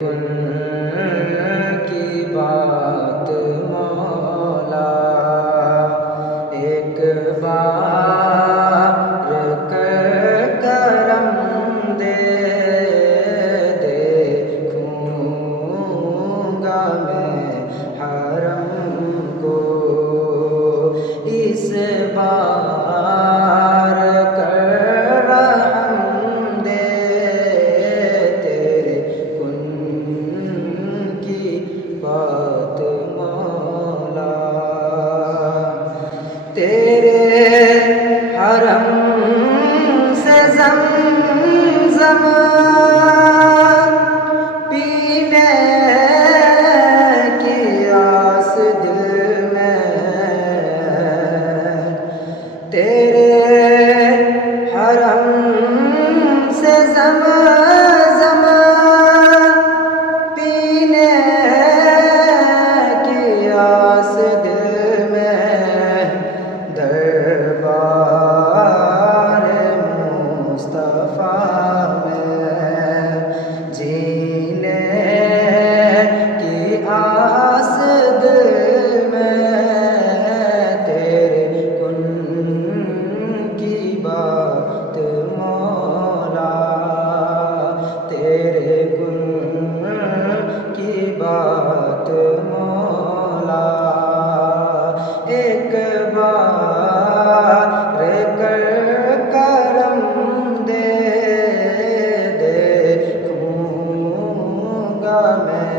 کی بات مولا ایک بار کرم دے دیکھوں گا میں حرم کو اس بار کرم دے تیرے کن کی بات مولا تیرے حرم سے زمزم پینے کی آس دل میں تیرے حرم سے زمزم پینے کی آس دل میں دربار مصطفیٰ میں جینے کی آس دل میں تیرے کن کی بات مولا تیرے کن کی بات مولا ایک بار کرم دے دیکھوں گا میں